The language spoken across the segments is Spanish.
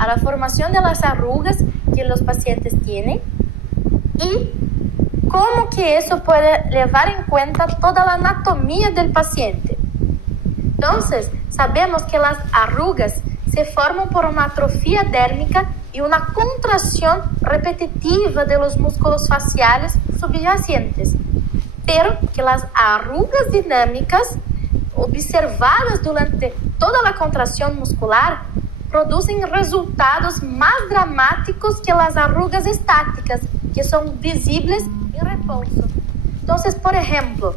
a la formación de las arrugas que los pacientes tienen y cómo que eso puede llevar en cuenta toda la anatomía del paciente. Entonces, sabemos que las arrugas se forman por una atrofia dérmica y una contracción repetitiva de los músculos faciales subyacentes, pero que las arrugas dinámicas observadas durante toda la contracción muscular producen resultados más dramáticos que las arrugas estáticas, que son visibles en reposo. Entonces, por ejemplo,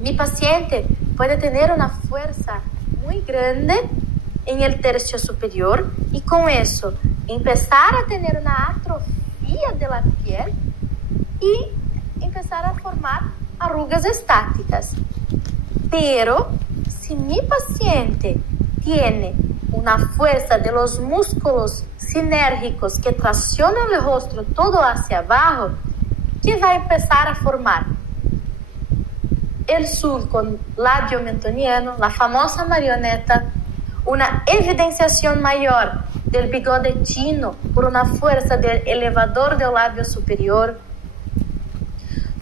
mi paciente puede tener una fuerza muy grande en el tercio superior y con eso empezar a tener una atrofia de la piel y empezar a formar arrugas estáticas. Pero si mi paciente tiene una fuerza de los músculos sinérgicos que traccionan el rostro todo hacia abajo, ¿qué va a empezar a formar? El surco labio mentoniano, la famosa marioneta, una evidenciación mayor del bigode chino por una fuerza del elevador del labio superior,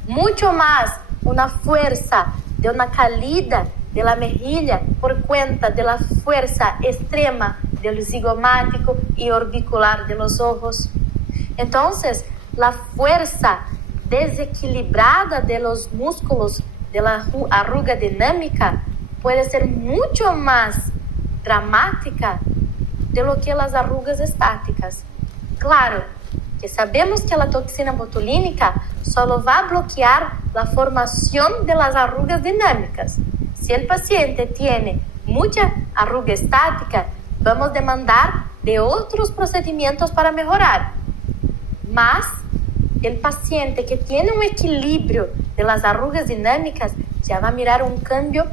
mucho más una fuerza de una caída de la mejilla por cuenta de la fuerza extrema del zigomático y orbicular de los ojos. Entonces, la fuerza desequilibrada de los músculos de la arruga dinámica puede ser mucho más dramática de lo que las arrugas estáticas. Claro que sabemos que la toxina botulínica solo va a bloquear la formación de las arrugas dinámicas. Si el paciente tiene mucha arruga estática, vamos a demandar de otros procedimientos para mejorar. Mas el paciente que tiene un equilibrio de las arrugas dinámicas ya va a mirar un cambio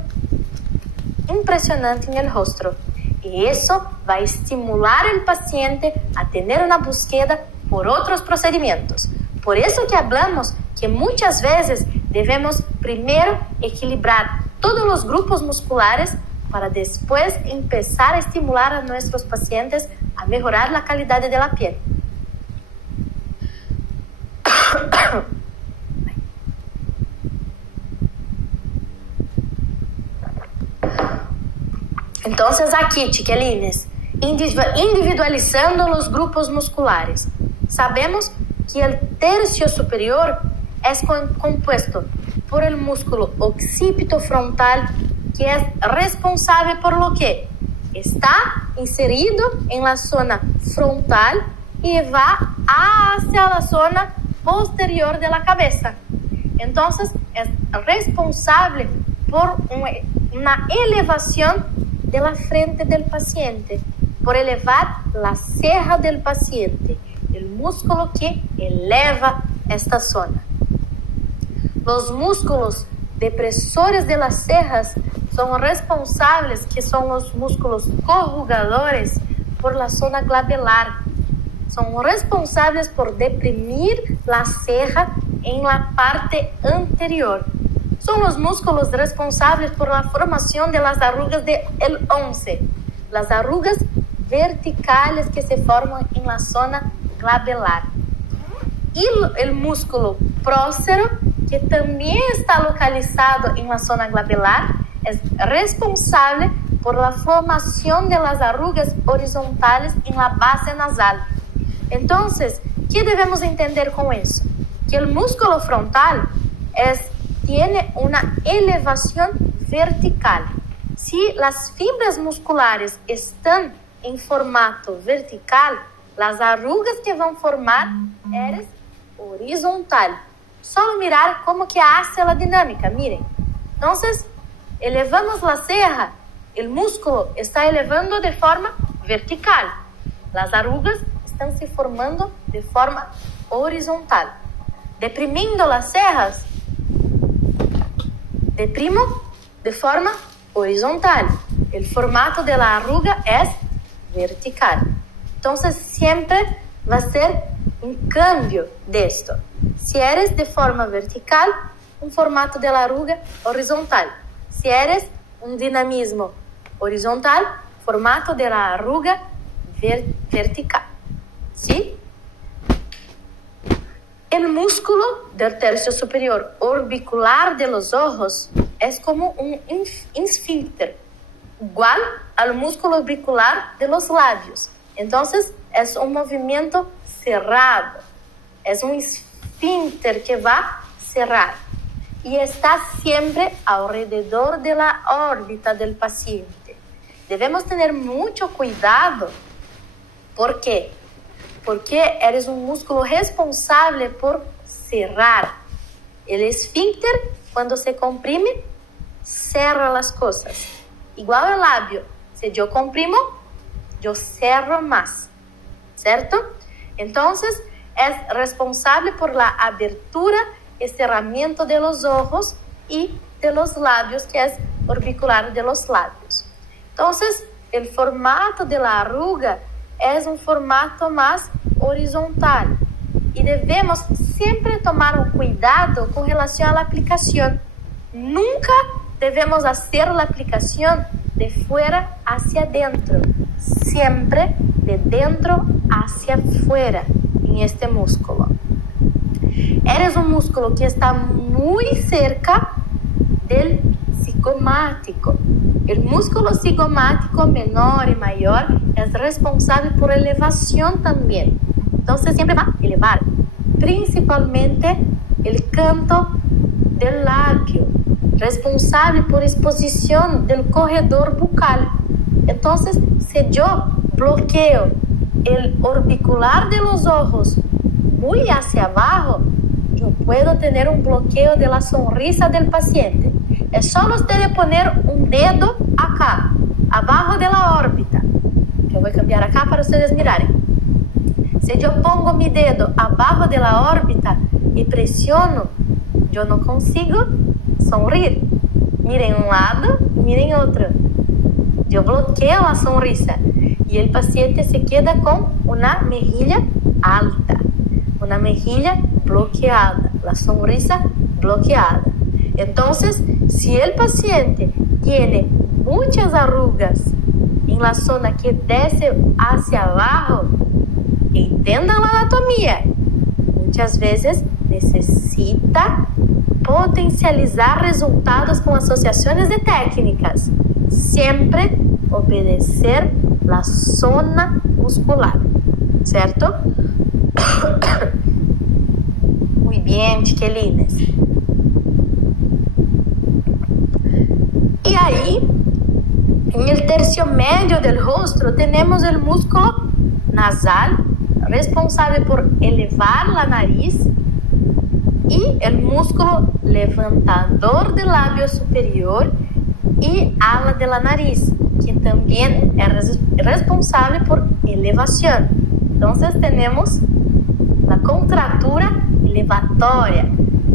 impresionante en el rostro. Y eso va a estimular al paciente a tener una búsqueda por otros procedimientos. Por eso que hablamos que muchas veces debemos primero equilibrar todos los grupos musculares para después empezar a estimular a nuestros pacientes a mejorar la calidad de la piel. Entonces aquí, chiquilines, individualizando los grupos musculares, sabemos que el tercio superior es compuesto por el músculo occipito frontal, que es responsable por lo que está inserido en la zona frontal y va hacia la zona posterior de la cabeza. Entonces, es responsable por una elevación de la frente del paciente, por elevar la ceja del paciente, el músculo que eleva esta zona. Los músculos depresores de las cejas son responsables, que son los músculos corrugadores, por la zona glabelar. Son responsables por deprimir la ceja en la parte anterior. Son los músculos responsables por la formación de las arrugas del 11, las arrugas verticales que se forman en la zona glabelar. Y el músculo prócero, que también está localizado en la zona glabelar, es responsable por la formación de las arrugas horizontales en la base nasal. Entonces, ¿qué debemos entender con eso? Que el músculo frontal tiene una elevación vertical. Si las fibras musculares están en formato vertical, las arrugas que van a formar es horizontal. Solo mirar cómo que hace la dinámica, miren. Entonces, elevamos la ceja, el músculo está elevando de forma vertical. Las arrugas están se formando de forma horizontal. Deprimiendo las cejas, deprimo de forma horizontal. El formato de la arruga es vertical. Entonces, siempre va a ser un cambio de esto. Si eres de forma vertical, un formato de la arruga horizontal. Si eres un dinamismo horizontal, formato de la arruga vertical. ¿Sí? El músculo del tercio superior orbicular de los ojos es como un esfínter, igual al músculo orbicular de los labios. Entonces, es un movimiento cerrado. Es un esfínter que va a cerrar. Y está siempre alrededor de la órbita del paciente. Debemos tener mucho cuidado. ¿Por qué? Porque eres un músculo responsable por cerrar. El esfínter, cuando se comprime, cierra las cosas. Igual el labio. Si yo comprimo, yo cierro más. ¿Cierto? Entonces, es responsable por la abertura y cerramiento de los ojos y de los labios, que es orbicular de los labios. Entonces, el formato de la arruga es un formato más horizontal y debemos siempre tomar un cuidado con relación a la aplicación. Nunca debemos hacer la aplicación de fuera hacia adentro, siempre de dentro hacia afuera en este músculo. Eres un músculo que está muy cerca del cigomático. El músculo cigomático menor y mayor es responsable por elevación también. Entonces siempre va a elevar, principalmente el canto del labio, responsable por exposición del corredor bucal. Entonces, si yo bloqueo el orbicular de los ojos muy hacia abajo, yo puedo tener un bloqueo de la sonrisa del paciente. Es solo usted poner un dedo acá, abajo de la órbita. Yo voy a cambiar acá para ustedes mirarem. Si yo pongo mi dedo abajo de la órbita y presiono, yo no consigo sonreír. Miren un lado, miren otro. Yo bloqueo la sonrisa y el paciente se queda con una mejilla alta, una mejilla bloqueada, la sonrisa bloqueada. Entonces, si el paciente tiene muchas arrugas en la zona que desce hacia abajo, entendan la anatomía. Muchas veces necesita potencializar resultados con asociaciones de técnicas. Siempre obedecer la zona muscular, ¿cierto? Muy bien, chiquilines. Y ahí, en el tercio medio del rostro, tenemos el músculo nasal, responsable por elevar la nariz, y el músculo levantador del labio superior y ala de la nariz, que también es responsable por elevación. Entonces tenemos la contractura elevatoria.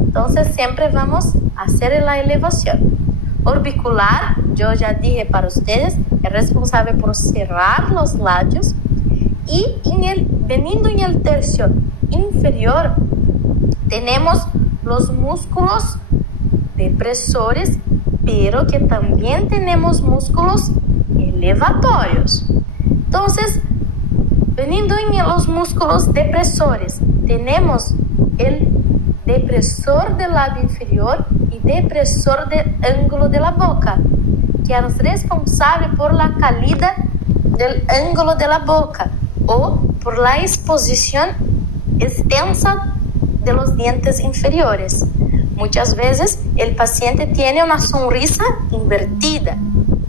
Entonces siempre vamos a hacer la elevación. Orbicular, yo ya dije para ustedes, es responsable por cerrar los labios. Y veniendo en el tercio inferior, tenemos los músculos depresores, pero que también tenemos músculos elevatorios. Entonces, veniendo en los músculos depresores, tenemos el depresor del labio inferior y depresor del ángulo de la boca, que es responsable por la caída del ángulo de la boca o por la exposición extensa de los dientes inferiores. Muchas veces el paciente tiene una sonrisa invertida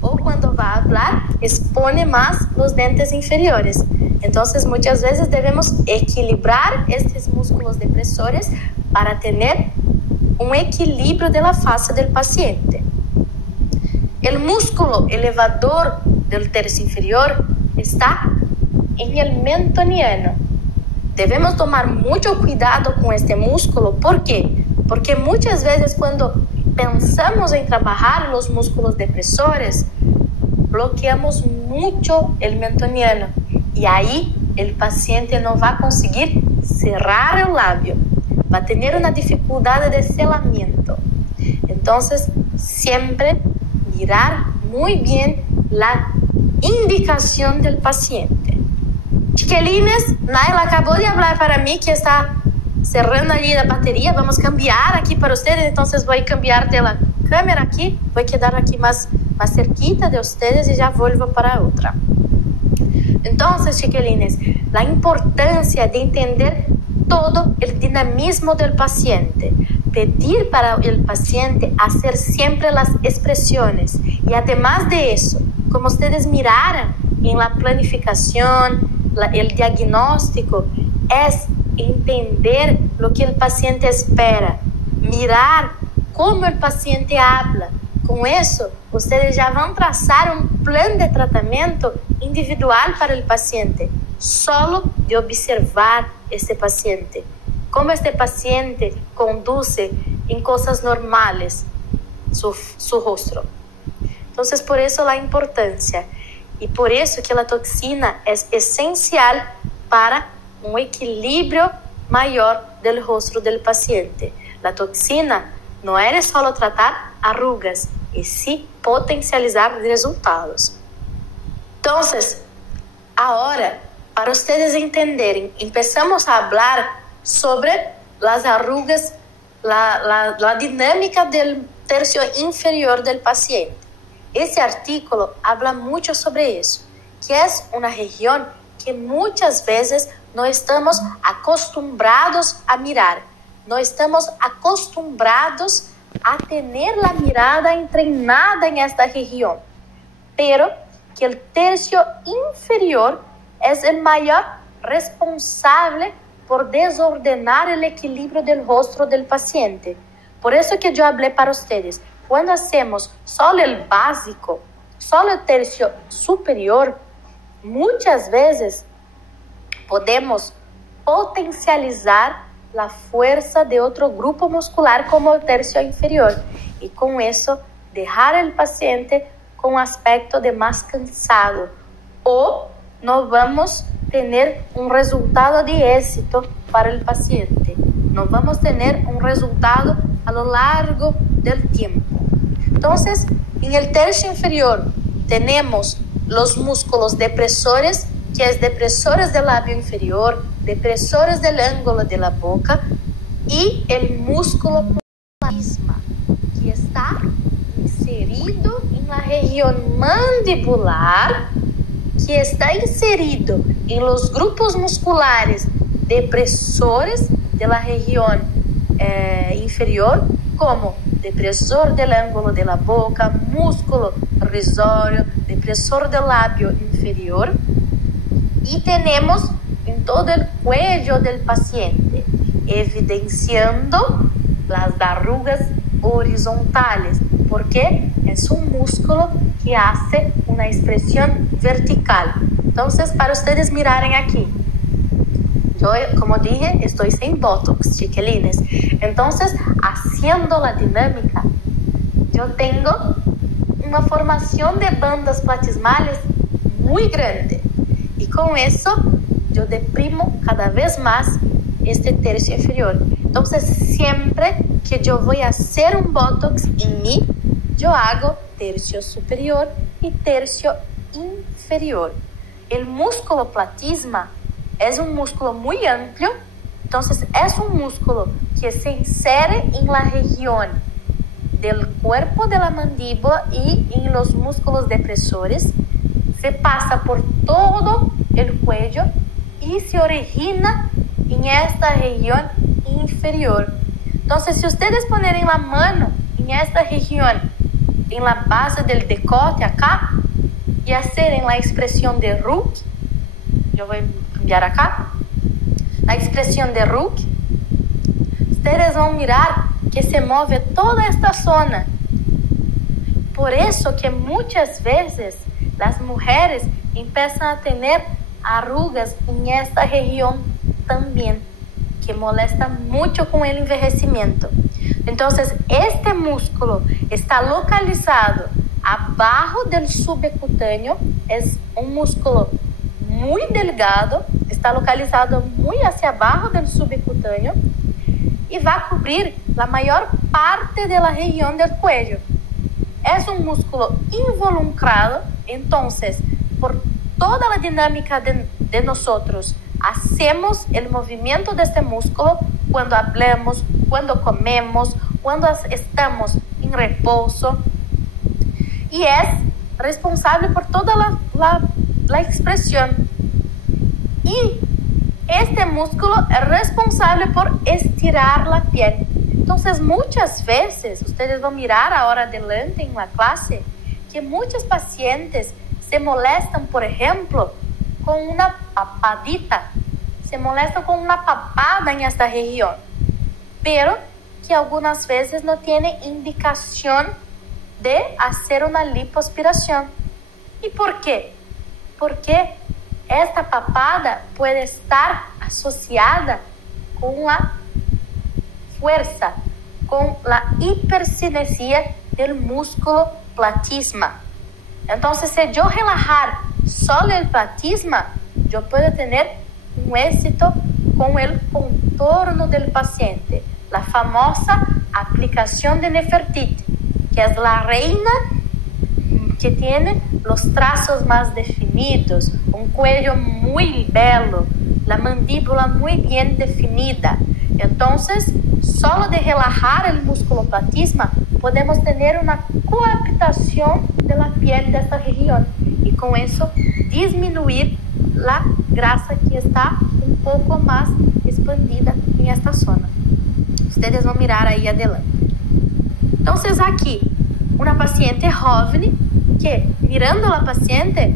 o cuando va a hablar expone más los dientes inferiores. Entonces muchas veces debemos equilibrar estos músculos depresores para tener un equilibrio de la fase del paciente. El músculo elevador del tercio inferior está en el mentoniano. Debemos tomar mucho cuidado con este músculo. ¿Por qué? Porque muchas veces cuando pensamos en trabajar los músculos depresores, bloqueamos mucho el mentoniano y ahí el paciente no va a conseguir cerrar el labio, va a tener una dificultad de selamiento. Entonces, siempre mirar muy bien la indicación del paciente. chiquilines, Naila acabó de hablar para mí que está cerrando allí la batería. Vamos a cambiar aquí para ustedes, entonces voy a cambiar de la cámara aquí, voy a quedar aquí más cerquita de ustedes y ya vuelvo para otra. Entonces, chiquilines, la importancia de entender todo el dinamismo del paciente, pedir para el paciente hacer siempre las expresiones y además de eso, como ustedes miraran en la planificación, el diagnóstico, es entender lo que el paciente espera, mirar cómo el paciente habla. Con eso, ustedes ya van a trazar un plan de tratamiento individual para el paciente, solo de observar este paciente, cómo este paciente conduce en cosas normales su rostro. Entonces, por eso la importancia y por eso que la toxina es esencial para un equilibrio mayor del rostro del paciente. La toxina no es solo tratar arrugas, y sí potencializar resultados. Entonces, ahora, para ustedes entenderem, empezamos a hablar sobre las arrugas, la dinámica del tercio inferior del paciente. Ese artículo habla mucho sobre eso, que es una región que muchas veces no estamos acostumbrados a mirar, no estamos acostumbrados a tener la mirada entrenada en esta región, pero que el tercio inferior es el mayor responsable por desordenar el equilibrio del rostro del paciente. Por eso que yo hablé para ustedes, cuando hacemos solo el básico, solo el tercio superior, muchas veces podemos potencializar la fuerza de otro grupo muscular como el tercio inferior y con eso dejar el paciente con aspecto de más cansado o no vamos a tener un resultado de éxito para el paciente, no vamos a tener un resultado a lo largo del tiempo. Entonces, en el tercio inferior tenemos los músculos depresores, que es depresores del labio inferior, depresores del ángulo de la boca y el músculo platisma, que está inserido en la región mandibular, que está inserido en los grupos musculares depresores de la región inferior, como depresor del ángulo de la boca, músculo risório, depresor del labio inferior, y tenemos en todo el cuello del paciente, evidenciando las arrugas horizontales, porque es un músculo que hace una expresión vertical. Entonces, para ustedes miraren aquí, yo, como dije, estoy sin Botox, chiquilines. Entonces, haciendo la dinámica, yo tengo una formación de bandas platismales muy grande. Y con eso, yo deprimo cada vez más este tercio inferior. Entonces, siempre que yo voy a hacer un Botox en mí, yo hago tercio superior y tercio inferior. El músculo platisma es un músculo muy amplio, entonces es un músculo que se insere en la región del cuerpo de la mandíbula y en los músculos depresores, se pasa por todo el cuello y se origina en esta región inferior. Entonces, si ustedes ponen la mano en esta región, en la base del decote acá, y hacer la expresión de Rook, yo voy a cambiar acá, la expresión de Rook, ustedes van a mirar que se mueve toda esta zona. Por eso que muchas veces las mujeres empiezan a tener arrugas en esta región también, que molesta mucho con el envejecimiento. Entonces, este músculo está localizado abajo del subcutáneo, es un músculo muy delgado, está localizado muy hacia abajo del subcutáneo y va a cubrir la mayor parte de la región del cuello. Es un músculo involucrado, entonces, por toda la dinámica de de nosotros hacemos el movimiento de este músculo cuando hablamos, cuando comemos, cuando estamos en reposo. Y es responsable por toda la expresión. Y este músculo es responsable por estirar la piel. Entonces, muchas veces, ustedes van a mirar ahora adelante en la clase, que muchos pacientes se molestan, por ejemplo, con una papadita, se molestan con una papada en esta región, pero que algunas veces no tiene indicación de hacer una lipoaspiración. ¿Y por qué? Porque esta papada puede estar asociada con la fuerza, con la hipercinesia del músculo platisma. Entonces, si yo relajar solo el platisma, yo puedo tener un éxito con el contorno del paciente, la famosa aplicación de Nefertiti, que es la reina que tiene los trazos más definidos, un cuello muy bello, la mandíbula muy bien definida. Entonces, solo de relajar el músculo platisma, podemos tener una coaptación de la piel de esta región y con eso disminuir la grasa que está un poco más expandida en esta zona. Ustedes van a mirar ahí adelante. Entonces, aquí, una paciente joven que, mirando a la paciente,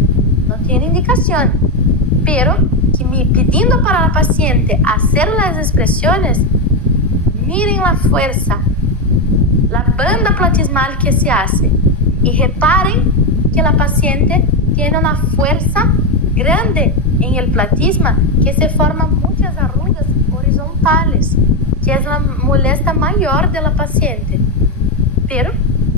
no tiene indicación, pero que me pidiendo para la paciente hacer las expresiones, miren la fuerza, la banda platismal que se hace y reparen que la paciente tiene una fuerza grande en el platisma, que se forman muchas arrugas horizontales, que es la molestia mayor de la paciente. Pero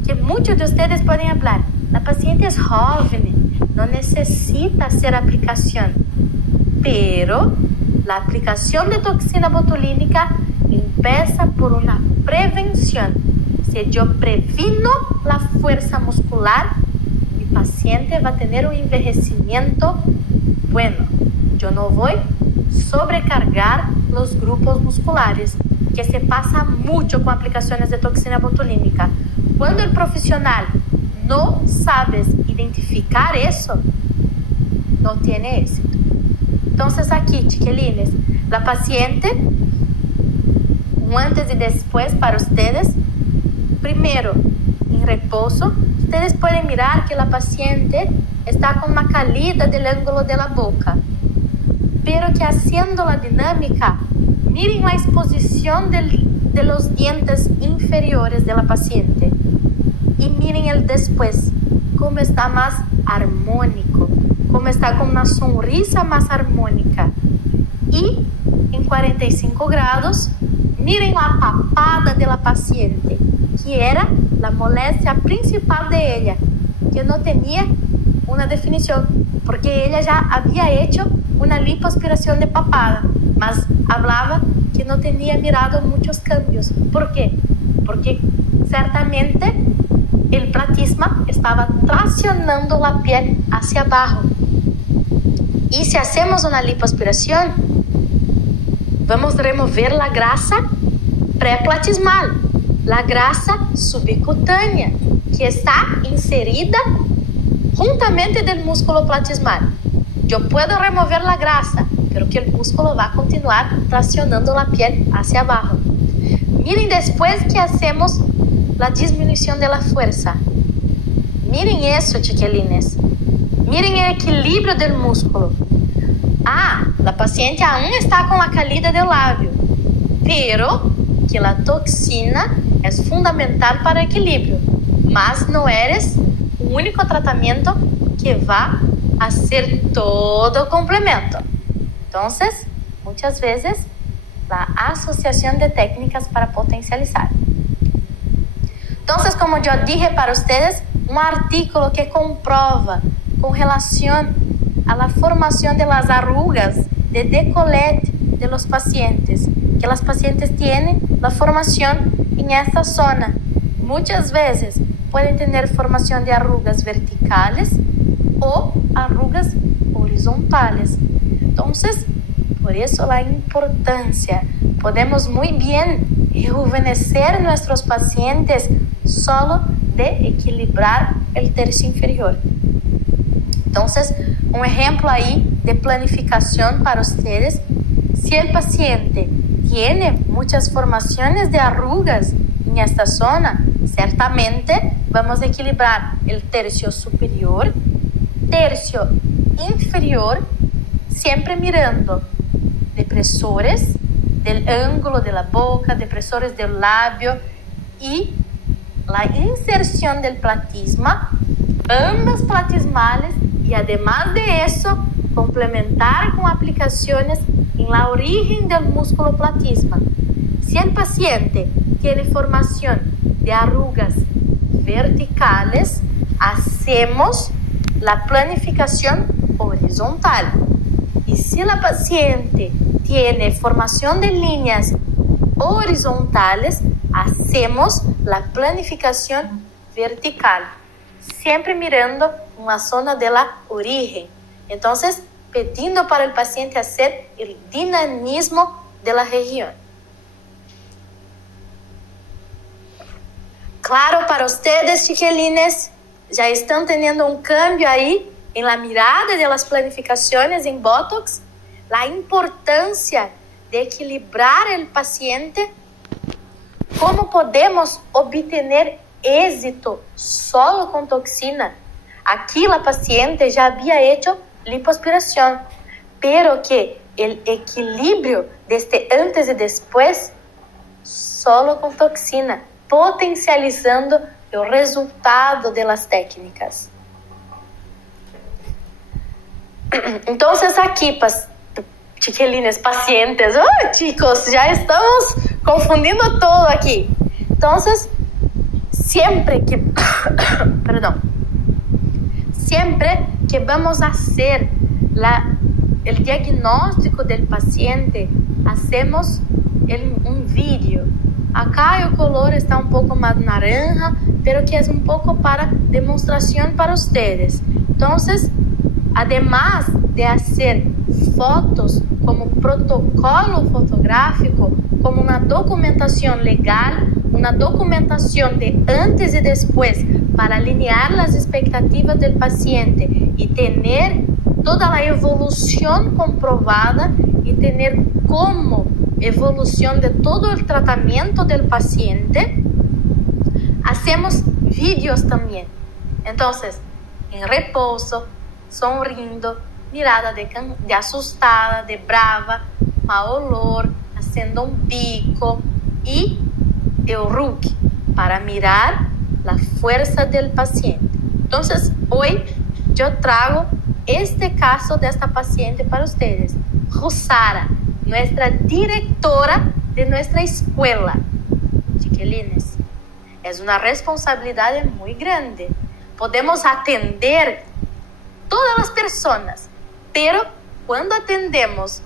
que muchos de ustedes pueden hablar, la paciente es joven, no necesita hacer aplicación, pero la aplicación de toxina botulínica empieza por una prevención. Si yo previno la fuerza muscular, mi paciente va a tener un envejecimiento bueno. Yo no voy a sobrecargar los grupos musculares, que se pasa mucho con aplicaciones de toxina botulínica. Cuando el profesional no sabe identificar eso, no tiene éxito. Entonces aquí, chiquilines, la paciente, un antes y después para ustedes. Primero, en reposo, ustedes pueden mirar que la paciente está con una caída del ángulo de la boca, pero que haciendo la dinámica, miren la exposición de los dientes inferiores de la paciente y miren el después, cómo está más armónico, cómo está con una sonrisa más armónica. Y en 45 grados, miren la papada de la paciente, que era la molestia principal de ella, que no tenía una definición, porque ella ya había hecho una lipoaspiración de papada, mas hablaba que no tenía mirado muchos cambios. ¿Por qué? Porque certamente el platisma estaba traccionando la piel hacia abajo. Y si hacemos una lipoaspiración, vamos a remover la grasa pré-platismal, la grasa subcutánea, que está inserida juntamente del músculo platismal. Yo puedo remover la grasa, pero que el músculo va a continuar traccionando la piel hacia abajo. Miren después que hacemos la disminución de la fuerza. Miren eso, chiquilines. Miren el equilibrio del músculo. Ah, la paciente aún está con la caída del labio, pero que la toxina es fundamental para el equilibrio, mas no eres el único tratamiento que va a hacer todo el complemento. Entonces, muchas veces, la asociación de técnicas para potencializar. Entonces, como yo dije para ustedes, un artículo que comprueba con relación a la formación de las arrugas de decolete de los pacientes, que las pacientes tienen la formación en esta zona. Muchas veces pueden tener formación de arrugas verticales o arrugas horizontales. Entonces, por eso la importancia. Podemos muy bien rejuvenecer nuestros pacientes solo de equilibrar el tercio inferior. Entonces, un ejemplo ahí de planificación para ustedes. Si el paciente tiene muchas formaciones de arrugas en esta zona, certamente vamos a equilibrar el tercio superior, tercio inferior, siempre mirando depresores del ángulo de la boca, depresores del labio y la inserción del platisma, ambas platismales, y además de eso, complementar con aplicaciones en la origen del músculo platisma. Si el paciente tiene formación de arrugas verticales, hacemos la planificación horizontal. Y si la paciente tiene formación de líneas horizontales, hacemos la planificación vertical, siempre mirando una zona de la origen. Entonces, pidiendo para el paciente hacer el dinamismo de la región. Claro para ustedes, chiquilines, ya están teniendo un cambio ahí en la mirada de las planificaciones en Botox, la importancia de equilibrar el paciente. ¿Cómo podemos obtener éxito solo con toxina? Aquí la paciente ya había hecho lipoaspiración, pero que el equilibrio de este antes y después solo con toxina, potencializando el resultado de las técnicas. Entonces aquí, chiquilines, pacientes, chicos, ya estamos confundiendo todo aquí. Entonces, siempre que vamos a hacer el diagnóstico del paciente, hacemos un vídeo. Acá el color está un poco más naranja, pero que es un poco para demostración para ustedes. Entonces, además de hacer fotos como protocolo fotográfico, como una documentación legal, una documentación de antes y después para alinear las expectativas del paciente y tener toda la evolución comprobada y tener como evolución de todo el tratamiento del paciente, hacemos vídeos también. Entonces, en reposo, sonriendo, mirada de asustada, de brava, mal olor, haciendo un pico y el RUC para mirar la fuerza del paciente. Entonces, hoy yo traigo este caso de esta paciente para ustedes. Rosara, nuestra directora de nuestra escuela. Chiquilines, es una responsabilidad muy grande. Podemos atender todas las personas, pero cuando atendemos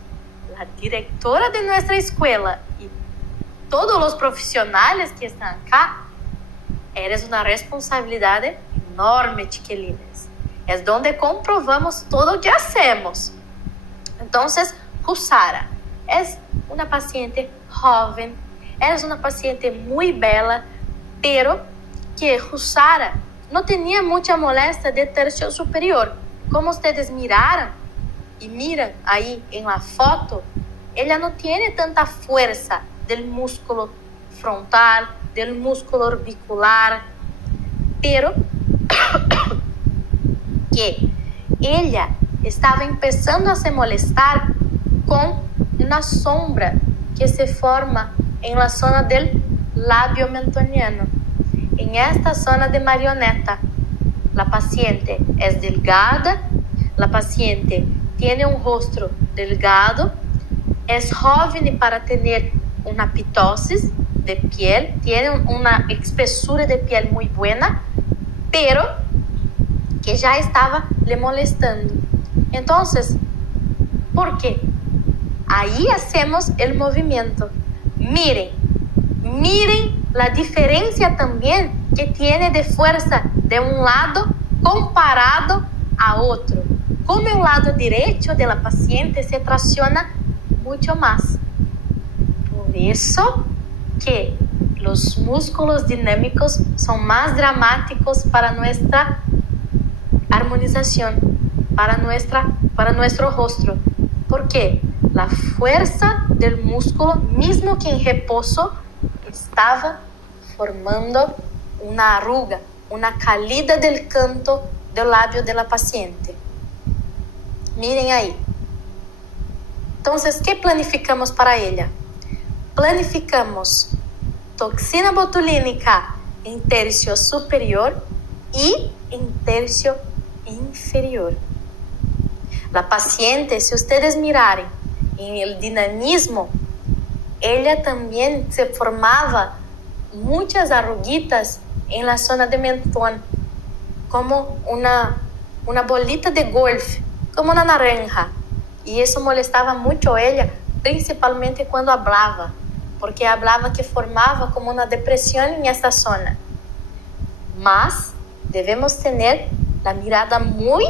la directora de nuestra escuela y todos los profesionales que están acá, es una responsabilidad enorme, chiquilines. Es donde comprobamos todo lo que hacemos. Entonces, Rosara es una paciente joven, es una paciente muy bella, pero que Rosara no tenía mucha molestia de tercio superior. Como ustedes miraron y miran ahí en la foto, ella no tiene tanta fuerza del músculo frontal, del músculo orbicular, pero que ella estaba empezando a se molestar con una sombra que se forma en la zona del labio mentoniano. En esta zona de marioneta, la paciente es delgada, la paciente tiene un rostro delgado, es joven para tener una pitosis de piel, tiene una espesura de piel muy buena, pero que ya estaba le molestando. Entonces, ¿por qué? Ahí hacemos el movimiento. Miren la diferencia también que tiene de fuerza de un lado comparado a otro. como el lado derecho de la paciente se tracciona mucho más. Por eso que los músculos dinámicos son más dramáticos para nuestra armonización, para nuestro rostro. Porque la fuerza del músculo, mismo que en reposo, estaba formando una arruga, una caída del canto del labio de la paciente. Miren ahí. Entonces, ¿qué planificamos para ella? Planificamos toxina botulínica en tercio superior y en tercio inferior. La paciente, si ustedes miraren en el dinamismo, ella también se formaba muchas arruguitas en la zona de mentón, como una bolita de golf, como una naranja. Y eso molestaba mucho a ella, principalmente cuando hablaba, porque hablaba que formaba como una depresión en esta zona. Mas debemos tener la mirada muy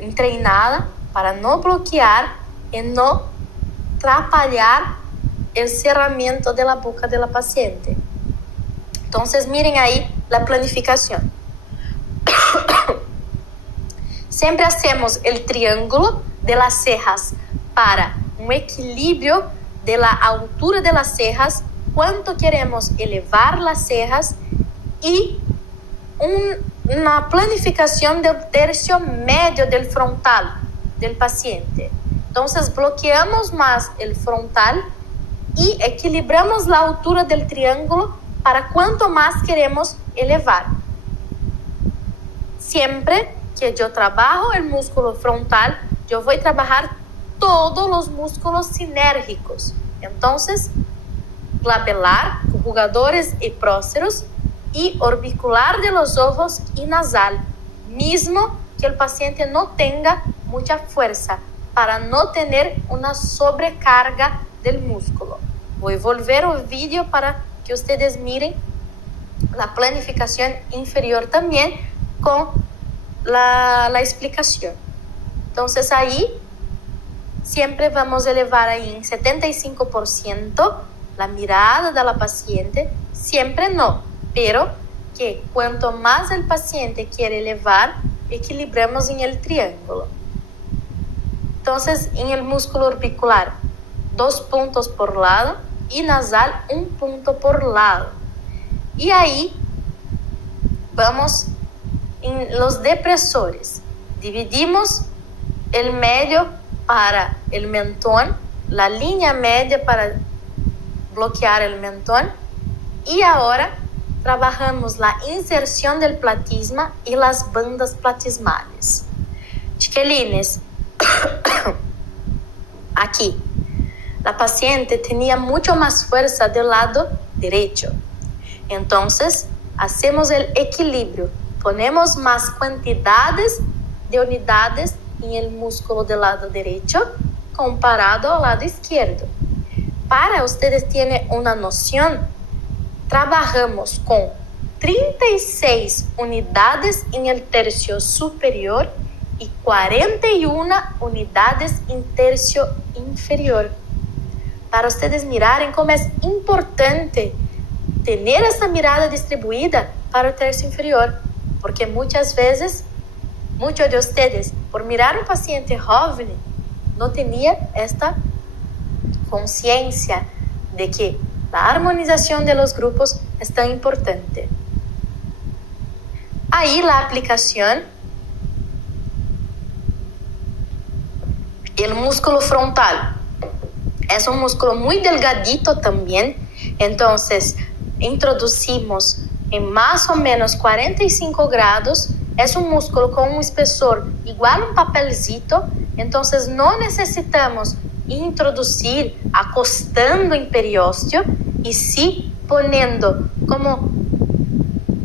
entrenada para no bloquear y no atrapalhar el cerramiento de la boca de la paciente. Entonces miren ahí la planificación. Siempre hacemos el triángulo de las cejas para un equilibrio de la altura de las cejas, cuánto queremos elevar las cejas y una planificación del tercio medio del frontal del paciente. Entonces bloqueamos más el frontal y equilibramos la altura del triángulo para cuánto más queremos elevar. Siempre que yo trabajo el músculo frontal, yo voy a trabajar todos los músculos sinérgicos. Entonces, glabelar, jugadores y próceros, y orbicular de los ojos y nasal, mismo que el paciente no tenga mucha fuerza, para no tener una sobrecarga del músculo. Voy a volver al vídeo para que ustedes miren la planificación inferior también con la explicación. Entonces ahí siempre vamos a elevar ahí en 75% la mirada de la paciente, siempre no, pero que cuanto más el paciente quiere elevar, equilibramos en el triángulo. Entonces en el músculo orbicular, 2 puntos por lado y nasal 1 punto por lado. Y ahí vamos en los depresores. Dividimos el medio para el mentón, la línea media para bloquear el mentón, y ahora trabajamos la inserción del platisma y las bandas platismales. Chiquilines, aquí, la paciente tenía mucho más fuerza del lado derecho. Entonces, hacemos el equilibrio. Ponemos más cantidades de unidades en el músculo del lado derecho comparado al lado izquierdo. Para ustedes tener una noción, trabajamos con 36 unidades en el tercio superior y 41 unidades en tercio inferior. Para ustedes mirarem cómo es importante tener esta mirada distribuida para el tercio inferior, porque muchas veces, muchos de ustedes, por mirar a un paciente joven, no tenía esta conciencia de que la armonización de los grupos es tan importante. Ahí la aplicación, el músculo frontal es un músculo muy delgadito también, entonces introducimos en más o menos 45 grados, es un músculo con un espesor igual a un papelcito, entonces no necesitamos introducir acostando en periósteo, y sí poniendo como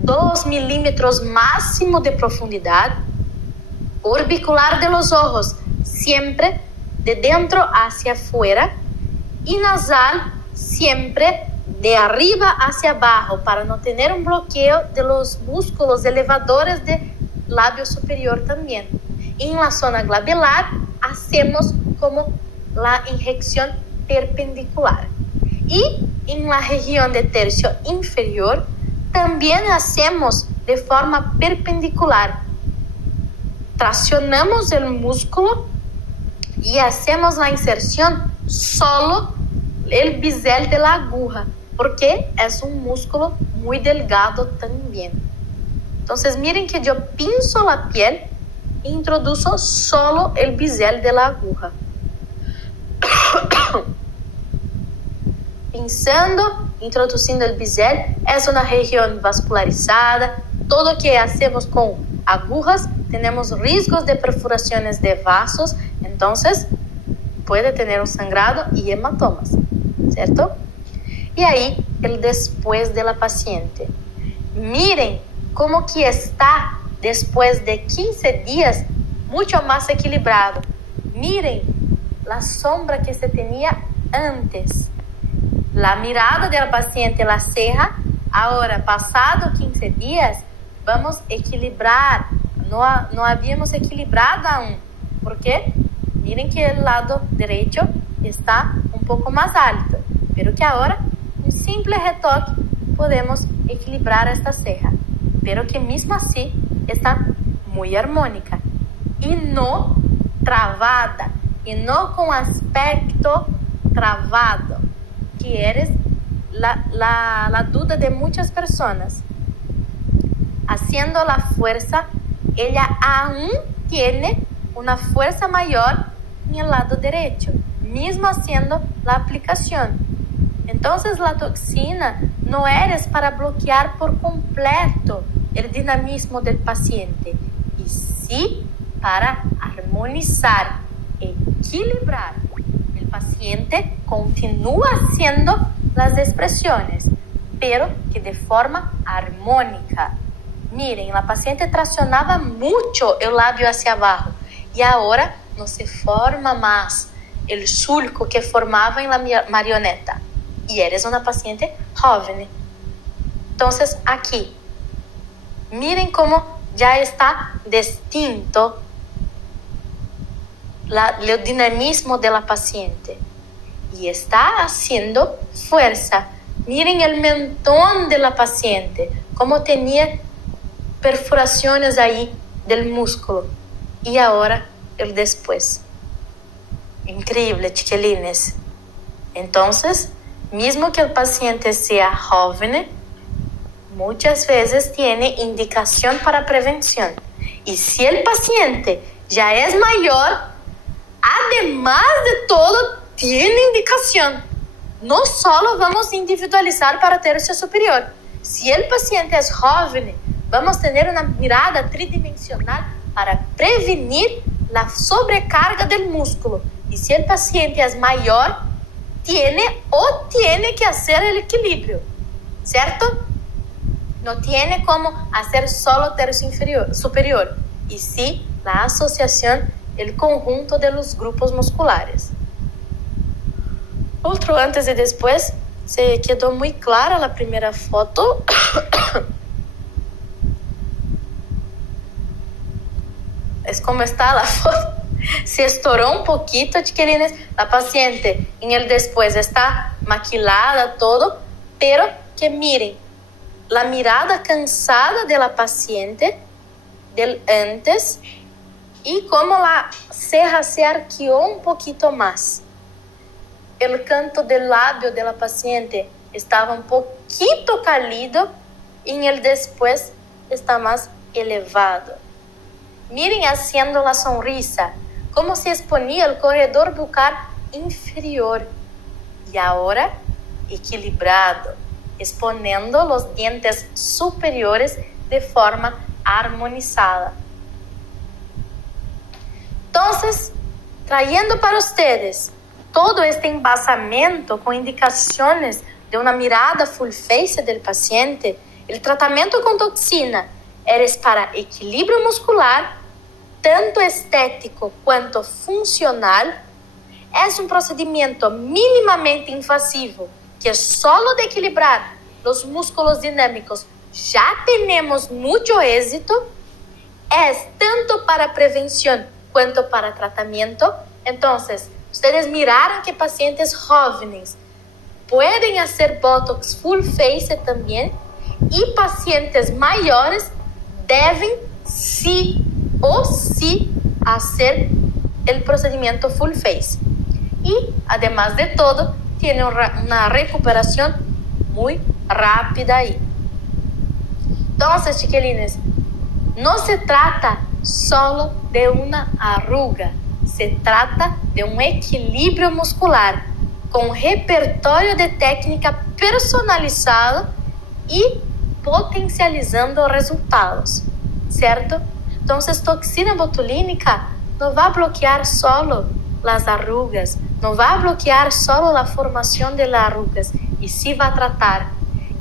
2 milímetros máximo de profundidad, orbicular de los ojos, siempre de dentro hacia afuera, y nasal siempre de arriba hacia abajo, para no tener un bloqueo de los músculos elevadores del labio superior también. en la zona glabelar hacemos como la inyección perpendicular. Y en la región de tercio inferior también hacemos de forma perpendicular. Traccionamos el músculo y hacemos la inserción solo el bisel de la aguja, porque es un músculo muy delgado también. Entonces miren que yo pinzo la piel e introduzo solo el bisel de la aguja. Pinzando, introduciendo el bisel, es una región vascularizada. Todo que hacemos con agujas tenemos riesgos de perforaciones de vasos, entonces puede tener un sangrado y hematomas, ¿cierto? Y ahí el después de la paciente. Miren cómo que está después de 15 días mucho más equilibrado. Miren la sombra que se tenía antes. La mirada del paciente, la ceja, ahora pasado 15 días, vamos a equilibrar. No habíamos equilibrado aún. ¿Por qué? Miren que el lado derecho está un poco más alto, pero que ahora, un simple retoque, podemos equilibrar esta ceja, pero que mismo así está muy armónica y no travada, y no con aspecto travado, que eres la duda de muchas personas. Haciendo la fuerza, ella aún tiene una fuerza mayor en el lado derecho, mismo haciendo la aplicación. Entonces la toxina no es para bloquear por completo el dinamismo del paciente, y sí para armonizar, equilibrar. El paciente continúa haciendo las expresiones, pero que de forma armónica. Miren, la paciente traccionaba mucho el labio hacia abajo y ahora no se forma más el surco que formaba en la marioneta. Y eres una paciente joven. Entonces aquí, miren cómo ya está distinto el dinamismo de la paciente. Y está haciendo fuerza. Miren el mentón de la paciente, cómo tenía perforaciones ahí del músculo. Y ahora el después. Increíble, chiquilines. Entonces, mismo que el paciente sea joven, muchas veces tiene indicación para prevención. Y si el paciente ya es mayor, además de todo, tiene indicación. No solo vamos a individualizar para tercio superior. Si el paciente es joven, vamos a tener una mirada tridimensional para prevenir la sobrecarga del músculo. Y si el paciente es mayor, tiene que hacer el equilibrio, ¿cierto? No tiene como hacer solo tercio superior, y sí la asociación, el conjunto de los grupos musculares. Otro antes y después, se quedó muy clara la primera foto. Es como está la foto. Se estouró un poquito, chiquilines. La paciente en el después está maquilada, todo, pero que miren la mirada cansada de la paciente del antes y como la ceja se arqueó un poquito más. El canto del labio de la paciente estaba un poquito cálido y en el después está más elevado. Miren haciendo la sonrisa, cómo se exponía el corredor bucal inferior y ahora equilibrado, exponiendo los dientes superiores de forma armonizada. Entonces, trayendo para ustedes todo este embasamento con indicaciones de una mirada full face del paciente, el tratamiento con toxina es para equilibrio muscular, tanto estético cuanto funcional. Es un procedimiento mínimamente invasivo que solo de equilibrar los músculos dinámicos ya tenemos mucho éxito. es tanto para prevención cuanto para tratamiento. Entonces, ustedes miraron que pacientes jóvenes pueden hacer Botox full face también, y pacientes mayores deben sí o sí hacer el procedimiento full face. Y además de todo, tiene una recuperación muy rápida ahí. Entonces, chiquilines, no se trata solo de una arruga, se trata de un equilibrio muscular con un repertorio de técnica personalizado y potencializando resultados, ¿cierto? Entonces, toxina botulínica no va a bloquear solo las arrugas, no va a bloquear solo la formación de las arrugas, y sí va a tratar,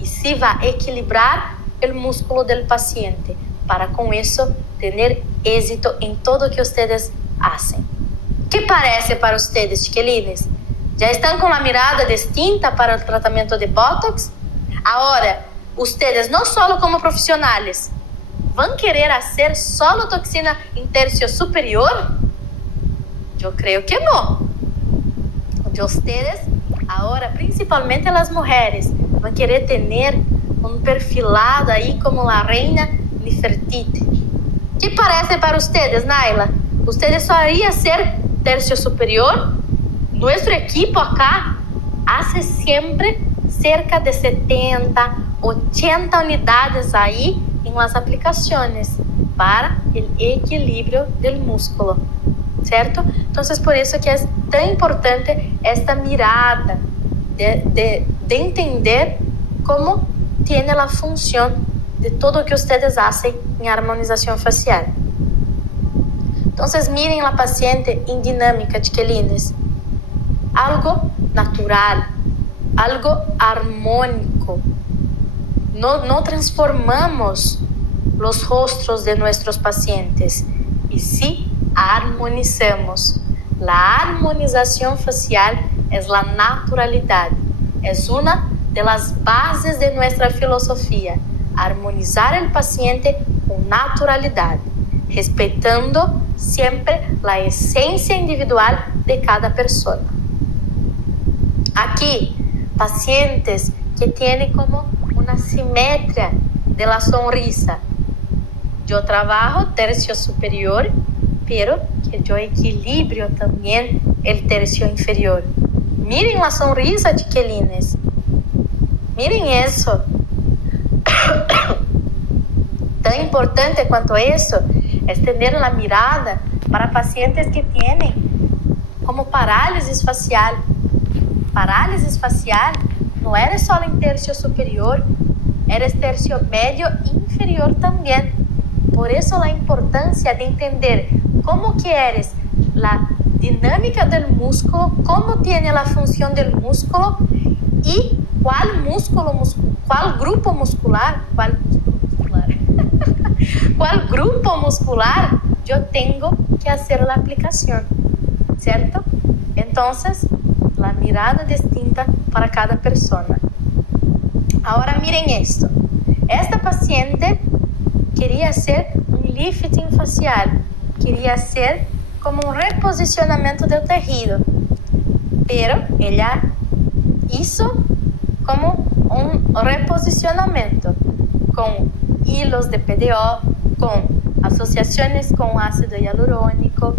y sí va a equilibrar el músculo del paciente, para con eso tener éxito en todo que ustedes hacen. ¿Qué parece para ustedes, chiquilines? ¿Ya están con la mirada distinta para el tratamiento de Botox? Ahora, ustedes no solo como profesionales, ¿van a querer hacer solo toxina en tercio superior? Yo creo que no. De ustedes, ahora, principalmente las mujeres, van a querer tener un perfilado ahí como la reina Nefertiti. ¿Qué parece para ustedes, Naila? ¿Ustedes só irían hacer tercio superior? Nuestro equipo acá hace siempre cerca de 70, 80 unidades ahí en las aplicaciones para el equilibrio del músculo, ¿cierto? Entonces, por eso que es tan importante esta mirada de entender cómo tiene la función de todo lo que ustedes hacen en armonización facial. Entonces, miren la paciente en dinámica, chiquilines. Algo natural, algo armónico. No transformamos los rostros de nuestros pacientes, y sí armonizamos. La armonización facial es la naturalidad, es una de las bases de nuestra filosofía. Armonizar el paciente con naturalidad, respetando siempre la esencia individual de cada persona. Aquí, pacientes que tienen como una simetría de la sonrisa. Yo trabajo tercio superior, pero que yo equilibrio también el tercio inferior. Miren la sonrisa, chiquilines. Miren eso. Tan importante cuanto eso es tener la mirada para pacientes que tienen como parálisis facial. Parálisis facial no eres solo en tercio superior, eres tercio medio e inferior también. Por eso la importancia de entender cómo que eres la dinámica del músculo, cómo tiene la función del músculo y cuál grupo muscular cuál grupo muscular yo tengo que hacer la aplicación, ¿cierto? Entonces, la mirada distinta para cada persona. Ahora miren esto. Esta paciente quería hacer un lifting facial, quería hacer como un reposicionamiento del tejido, pero ella hizo como un reposicionamiento con hilos de PDO, con asociaciones con ácido hialurónico,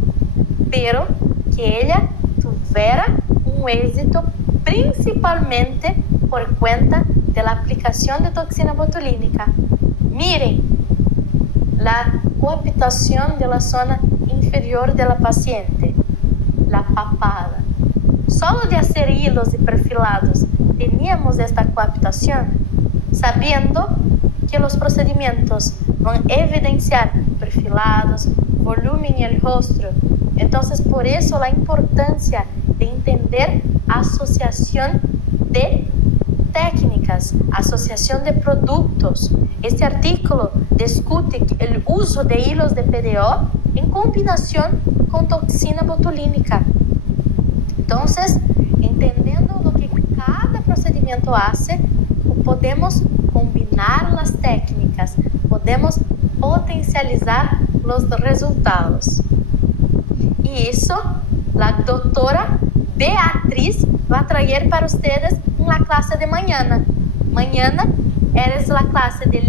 pero que ella tuviera un éxito principalmente por cuenta de la aplicación de toxina botulínica. Miren la coaptación de la zona inferior de la paciente, la papada. Solo de hacer hilos y perfilados teníamos esta coaptación, sabiendo que los procedimientos van a evidenciar perfilados, volumen en el rostro. Entonces, por eso la importancia de entender asociación de técnicas, asociación de productos. Este artículo discute el uso de hilos de PDO en combinación con toxina botulínica. Entonces, entendiendo lo que cada procedimiento hace, podemos combinar las técnicas, podemos potencializar los resultados. Y eso la doctora Beatriz va a traer para ustedes en la clase de mañana. Mañana es la clase de